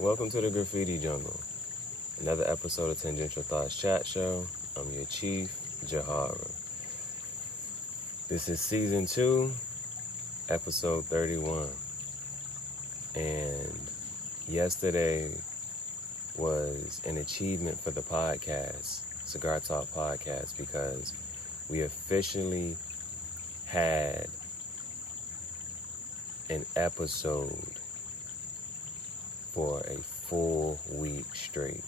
Welcome to the Graffiti Jungle, another episode of Tangential Thoughts Chat Show. I'm your chief, Gihareh. This is season 2, episode 31. And yesterday was an achievement for the podcast, Cigar Talk Podcast, because we officially had an episode for a full week straight.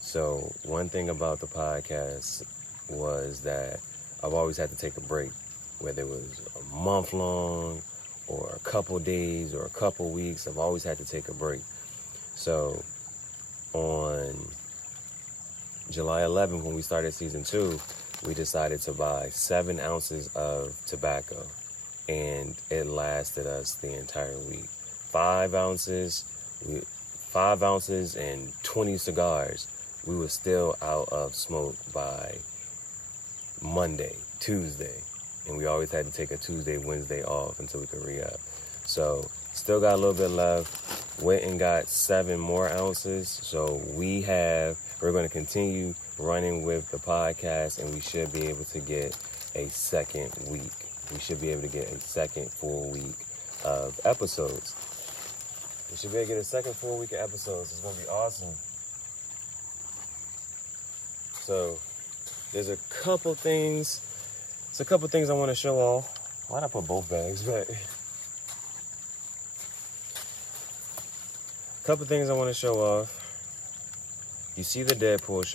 So one thing about the podcast was that I've always had to take a break, whether it was a month long or a couple days or a couple weeks. I've always had to take a break. So on July 11th, when we started season 2, we decided to buy 7 ounces of tobacco, and it lasted us the entire week. 5 ounces and 20 cigars. We were still out of smoke by Monday, Tuesday, and we always had to take a Tuesday, Wednesday off until we could re-up. So still got a little bit left. Went and got 7 more ounces. So we're going to continue running with the podcast, and we should be able to get a second week. We should be able to get a second full week of episodes. We should be able to get a second full week of episodes. It's going to be awesome. So there's a couple things I want to show off. Why'd I put both bags back? A couple things I want to show off. You see the Deadpool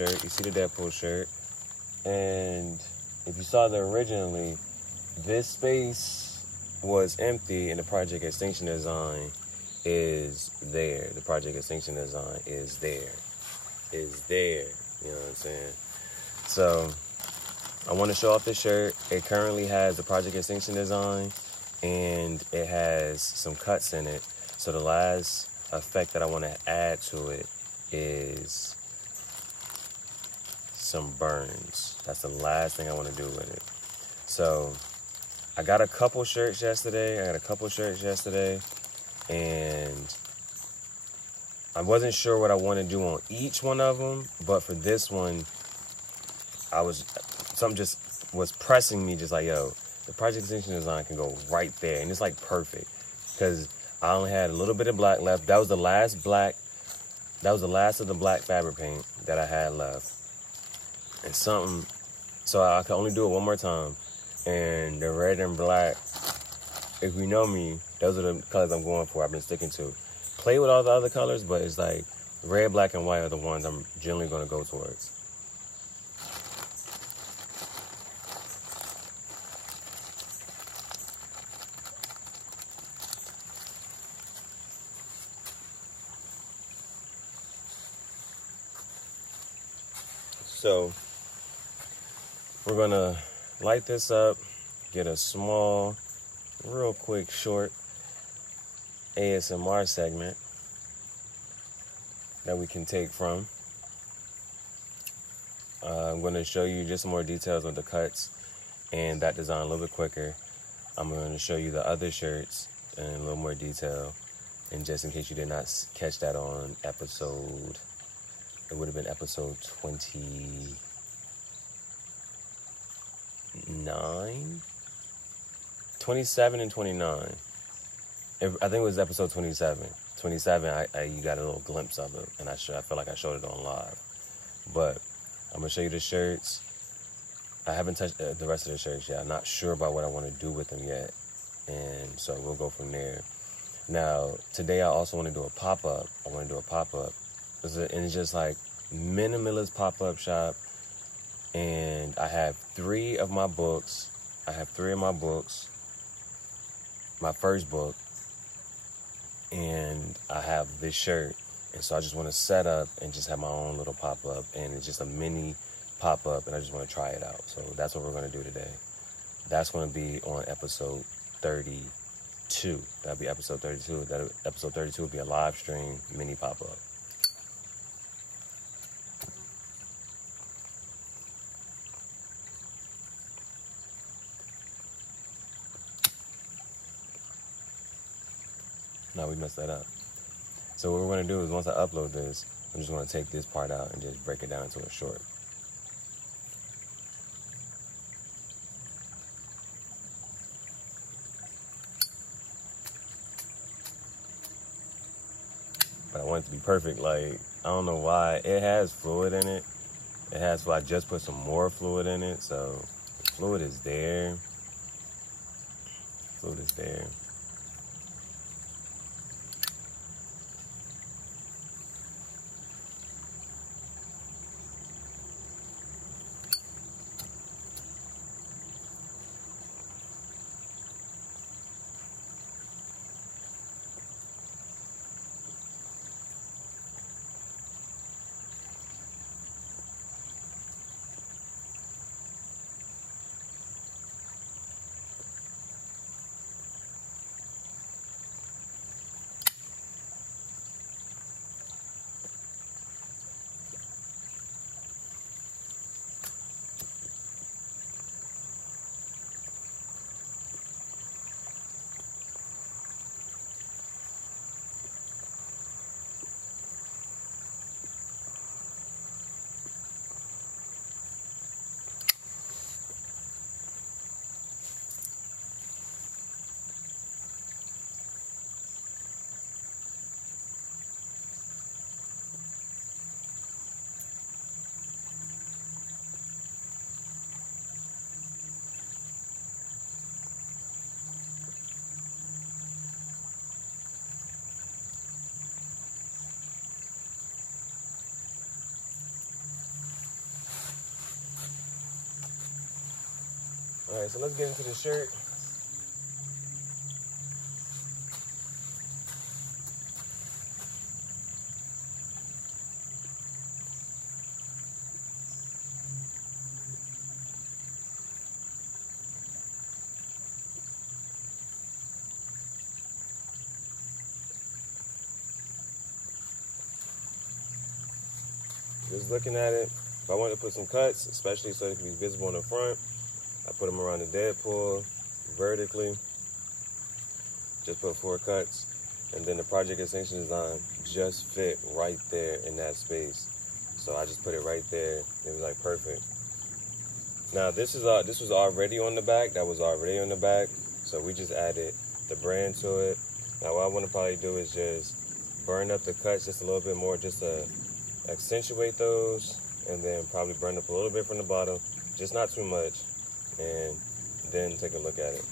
shirt. And if you saw that originally, this space was empty and the Project Extinction Design is there. The Project Extinction Design is there. You know what I'm saying? So I want to show off this shirt. It currently has the Project Extinction Design, and it has some cuts in it. So the last effect that I want to add to it is some burns. That's the last thing I want to do with it. So I got a couple shirts yesterday, and I wasn't sure what I want to do on each one of them, but for this one, something just was pressing me, just like, yo, the Project Extinction Design can go right there, and it's like perfect, because I only had a little bit of black left. That was the last of the black fabric paint that I had left, and so I could only do it one more time. And the red and black, if you know me, those are the colors I'm going for. I've been sticking to. Play with all the other colors, but it's like red, black, and white are the ones I'm generally going to go towards. So we're going to light this up, get a small, real quick, short ASMR segment that we can take from. I'm going to show you just some more details of the cuts and that design a little bit quicker. I'm going to show you the other shirts in a little more detail, and just in case you did not catch that on episode, it would have been episode 27 and 29. I think it was episode 27. 27, you got a little glimpse of it, and I feel like I showed it on live. But I'm going to show you the shirts. I haven't touched the rest of the shirts yet. I'm not sure about what I want to do with them yet, and so we'll go from there. Now, today I also want to do a pop-up. And it's just like minimalist pop-up shop, and I have 3 of my books. My first book, and I have this shirt, and so I just want to set up and just have my own little pop-up, and it's just a mini pop-up, and I just want to try it out. So that's what we're going to do today. That's going to be on episode 32. That'll be episode 32. Episode 32 will be a live stream mini pop-up. No, we messed that up. So what we're going to do is once I upload this, I'm just going to take this part out and just break it down to a short. But I want it to be perfect. Like, I don't know why. It has fluid in it. It has fluid. I just put some more fluid in it. So the fluid is there. Fluid is there. All right, so let's get into the shirt. Just looking at it, if I wanted to put some cuts, especially so it can be visible in the front, I put them around the Deadpool vertically. Just put 4 cuts, and then the project extension design just fit right there in that space. So I just put it right there. It was like perfect. Now this was already on the back. That was already on the back. So we just added the brand to it. Now what I want to probably do is just burn up the cuts just a little bit more, just to accentuate those, and then probably burn up a little bit from the bottom, just not too much, and then take a look at it.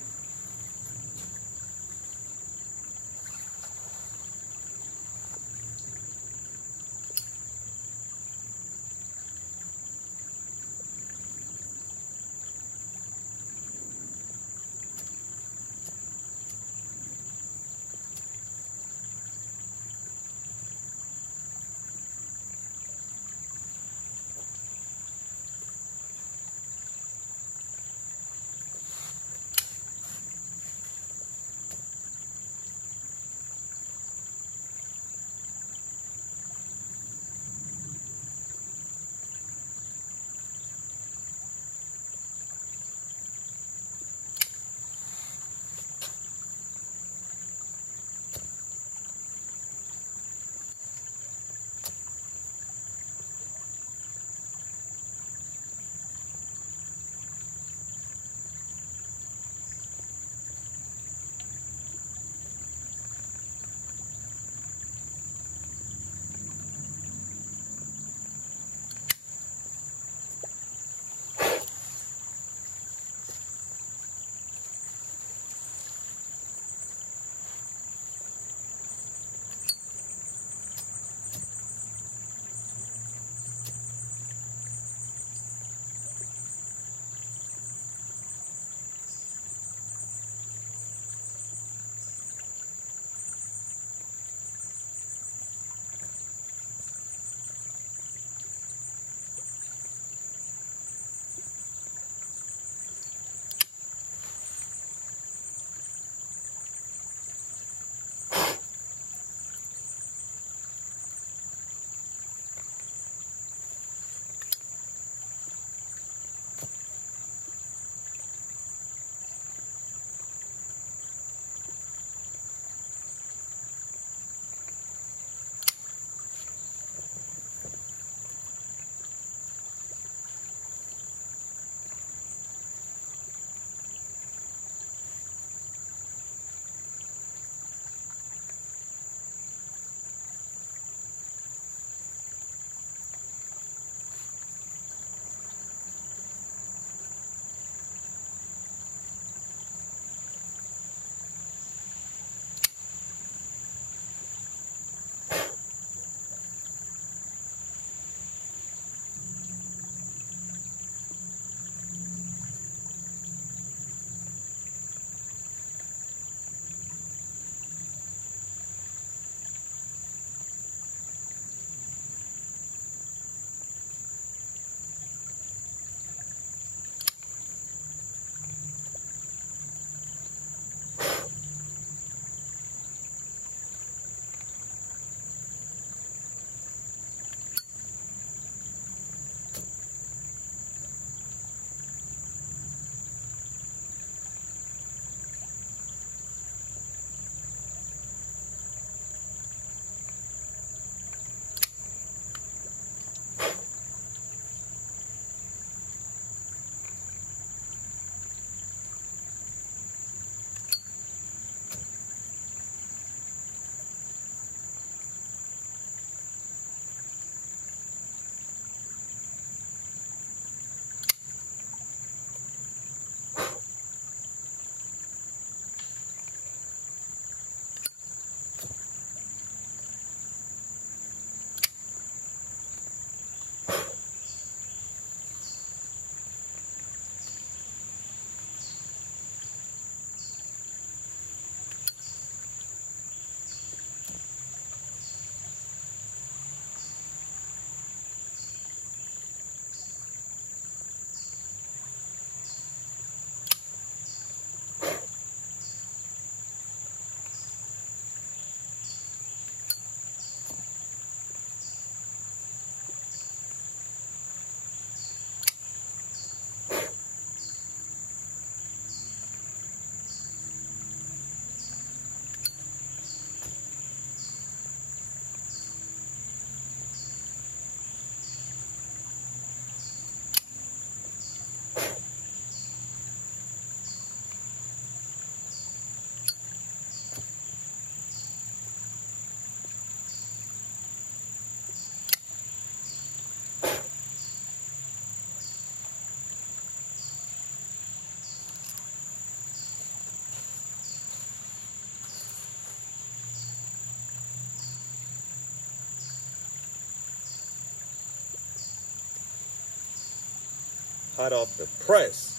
Hot off the press.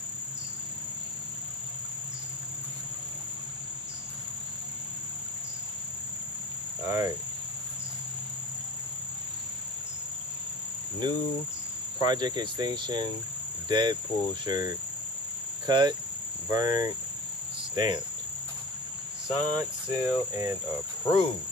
Alright. New Project Extinction Deadpool shirt. Cut, burnt, stamped. Signed, sealed, and approved.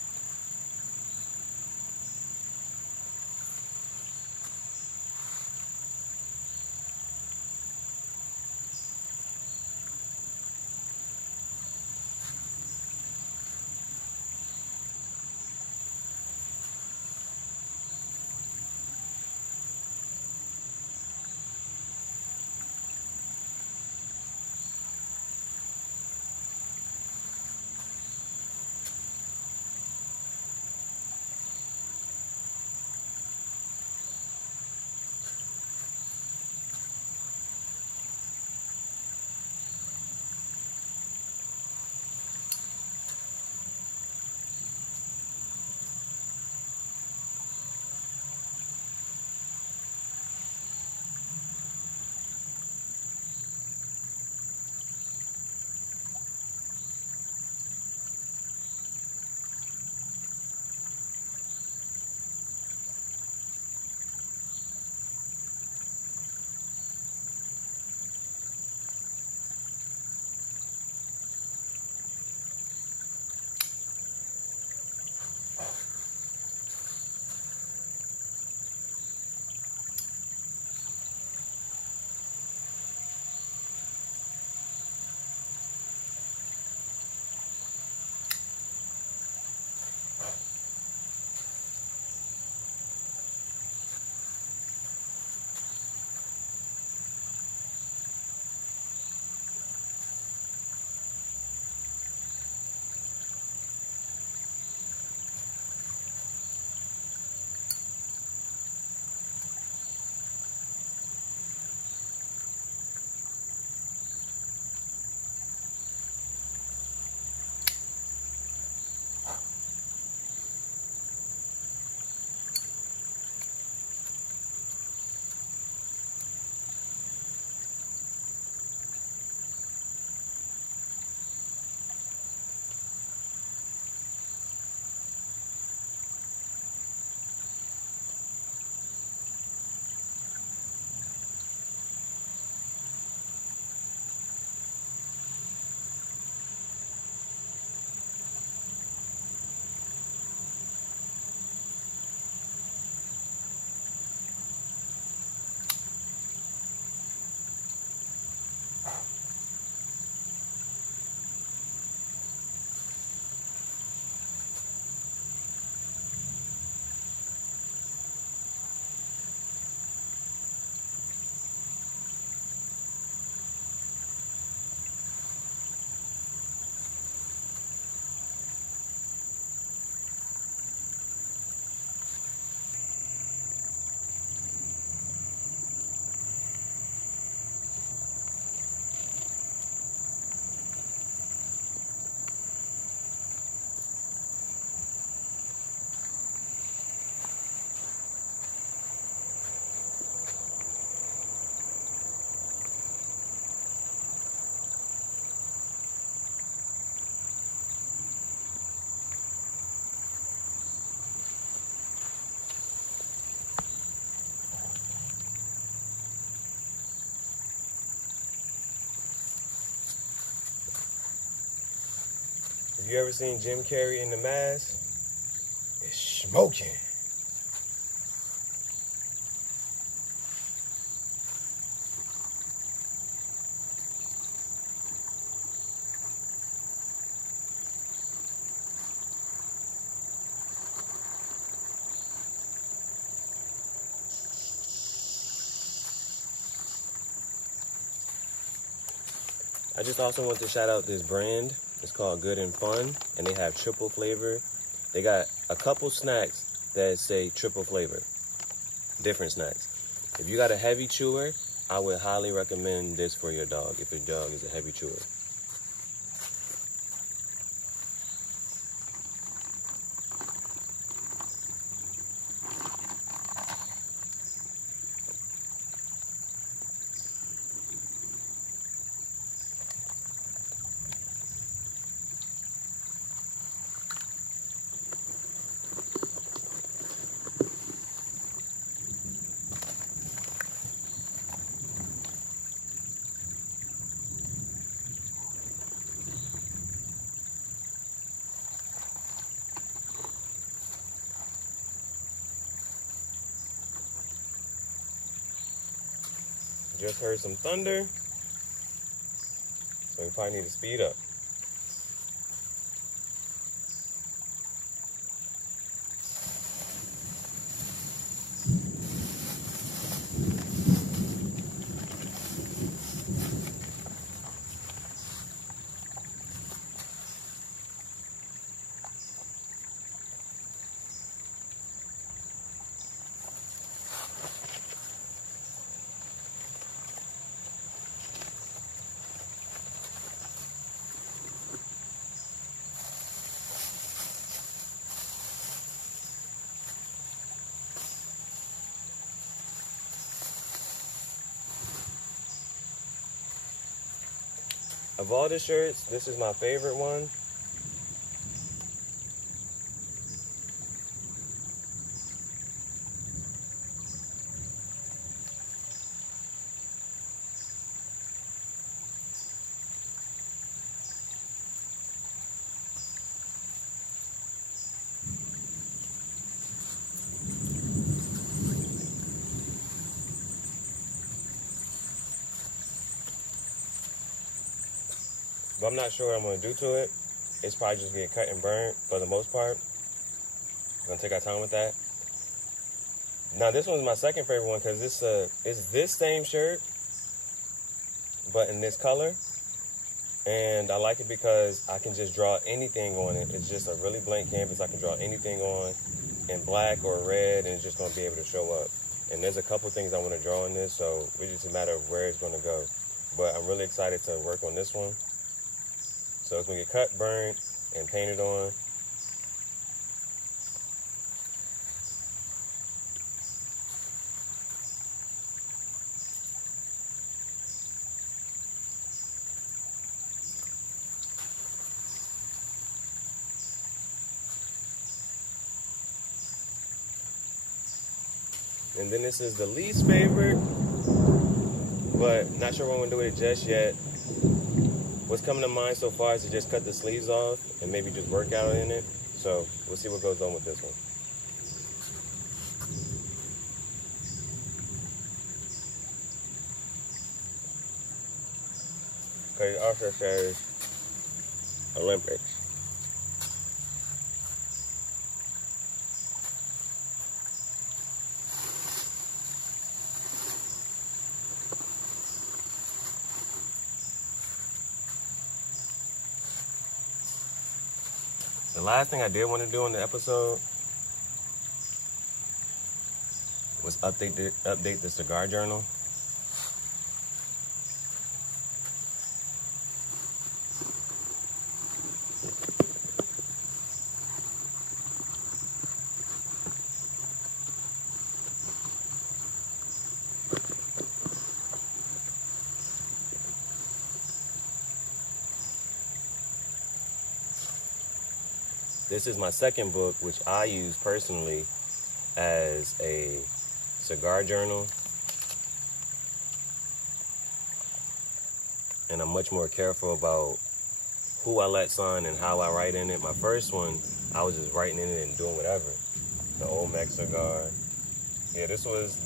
You ever seen Jim Carrey in the mask? It's smoking. I just also want to shout out this brand. It's called Good and Fun, and they have triple flavor. They got a couple snacks that say triple flavor, different snacks. If you got a heavy chewer, I would highly recommend this for your dog, if your dog is a heavy chewer. just heard some thunder, so we probably need to speed up. Of all the shirts, this is my favorite one. But I'm not sure what I'm going to do to it. It's probably just get cut and burned for the most part. We're going to take our time with that. Now, this one's my second favorite one because it's this same shirt, but in this color. And I like it because I can just draw anything on it. It's just a really blank canvas. I can draw anything on in black or red, and it's just going to be able to show up. And there's a couple things I want to draw on this, so it's just a matter of where it's going to go. But I'm really excited to work on this one. So it's going to get cut, burned, and painted on. And then this is the least favorite, but not sure what I'm going to do with it just yet. What's coming to mind so far is to just cut the sleeves off and maybe just work out in it. So we'll see what goes on with this one. Okay, it also says Olympics. The last thing I did want to do in the episode was update the cigar journal. This is my second book, which I use personally as a cigar journal. And I'm much more careful about who I let sign and how I write in it. My first one, I was just writing in it and doing whatever. The Olmec cigar. Yeah, this was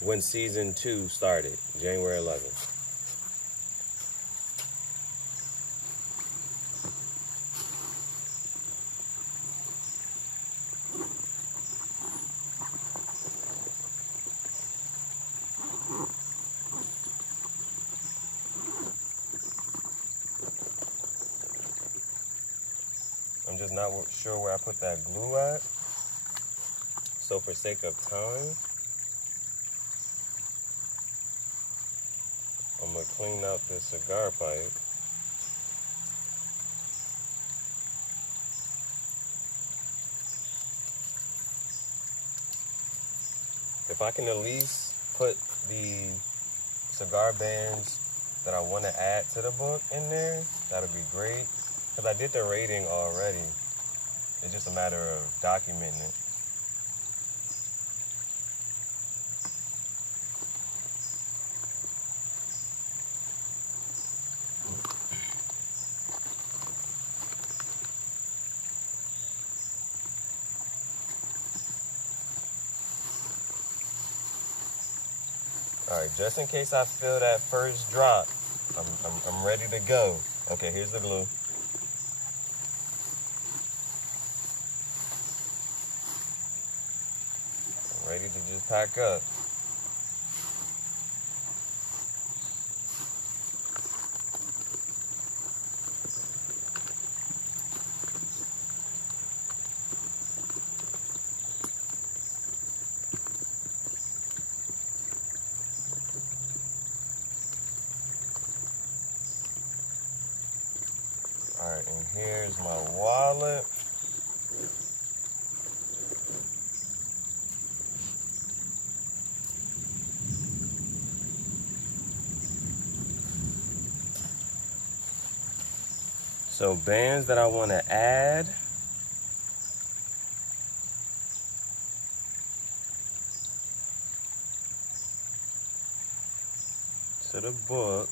when season 2 started, January 11th. I'm just not sure where I put that glue at. So for sake of time, I'm gonna clean out this cigar pipe. If I can at least put the cigar bands that I want to add to the book in there, that'll be great. Because I did the rating already. It's just a matter of documenting it. All right, just in case I feel that first drop, I'm ready to go. Okay, here's the glue. I'm ready to just pack up. All right, and here's my wallet. So bands that I want to add. To the book.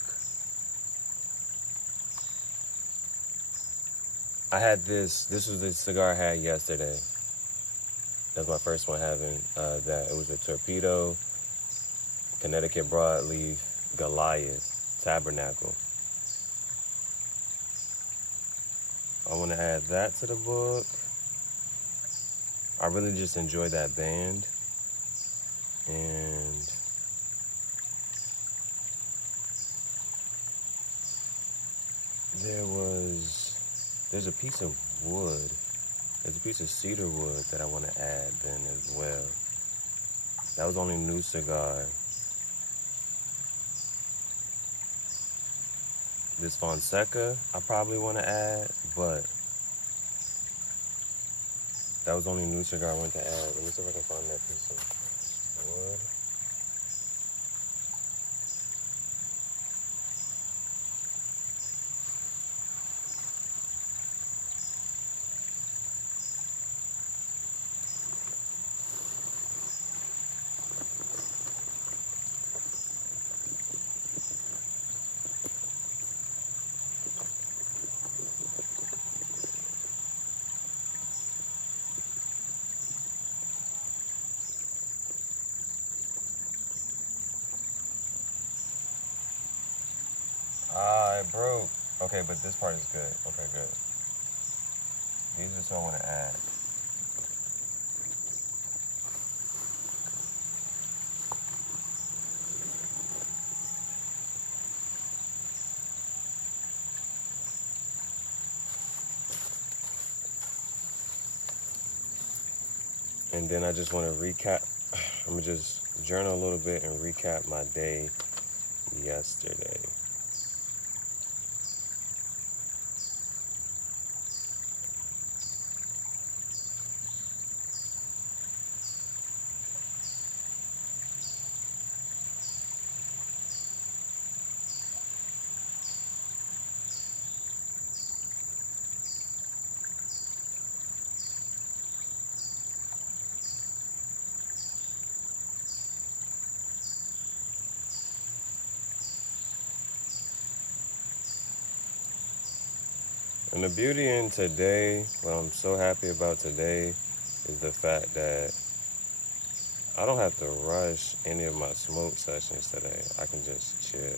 I had this was the cigar I had yesterday. That's my first one having that. It was a Torpedo, Connecticut Broadleaf, Goliath, Tabernacle. I want to add that to the book. I really just enjoy that band. And there's a piece of wood. There's a piece of cedar wood that I want to add then as well. That was only new cigar. This Fonseca I probably want to add, but that was only new cigar I wanted to add. Let me see if I can find that piece of wood. Ah, it broke. Okay, but this part is good. Okay, good. These are some I want to add. And then I just want to recap. I'm going to just journal a little bit and recap my day yesterday. And the beauty in today, what I'm so happy about today, is the fact that I don't have to rush any of my smoke sessions today. I can just chill.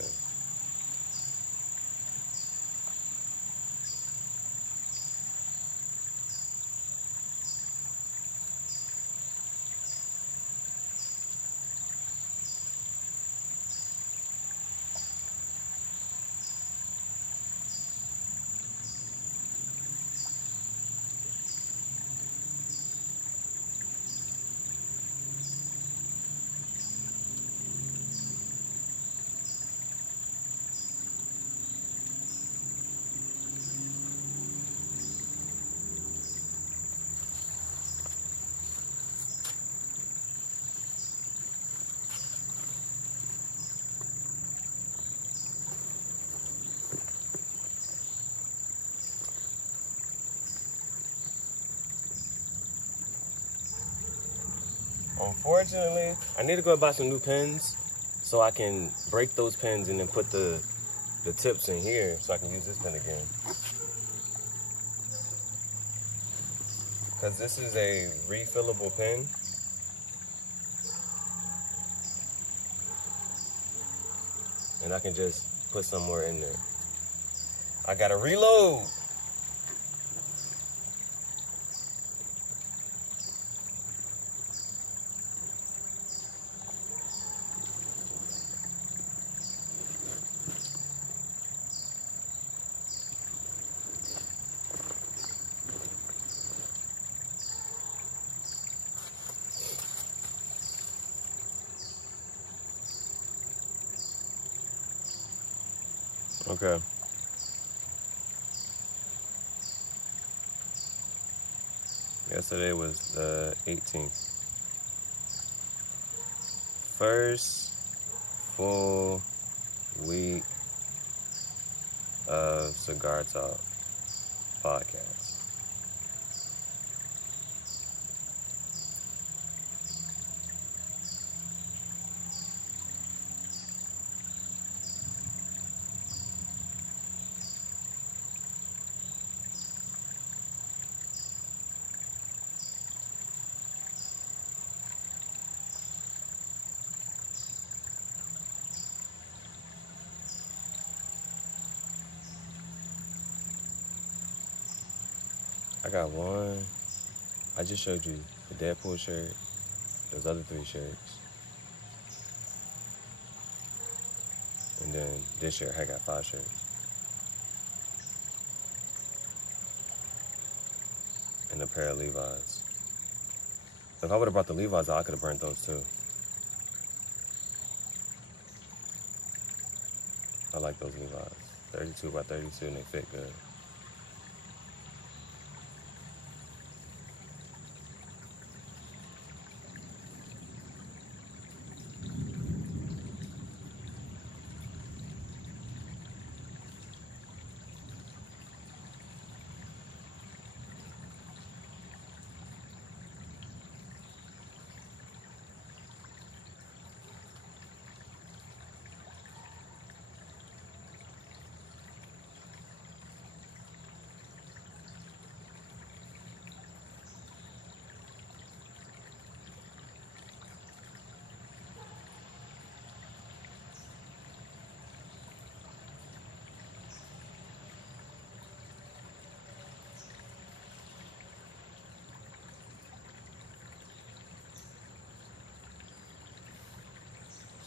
Unfortunately, I need to go buy some new pens so I can break those pens and then put the tips in here so I can use this pen again. Because this is a refillable pen. and I can just put some more in there. I gotta reload. Okay. Yesterday was the 18th. First full week of Cigar Talk podcast. I got one. I just showed you the Deadpool shirt, those other 3 shirts. And then this shirt, I got 5 shirts. And a pair of Levi's. If I would have brought the Levi's out, I could have burnt those too. I like those Levi's. 32 by 32 and they fit good.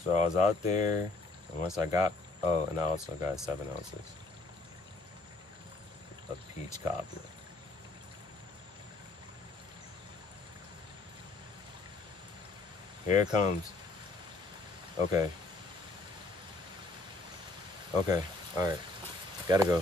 So I was out there, and once I got, and I also got 7 ounces of peach cobbler. Here it comes. Okay. Okay, all right, gotta go.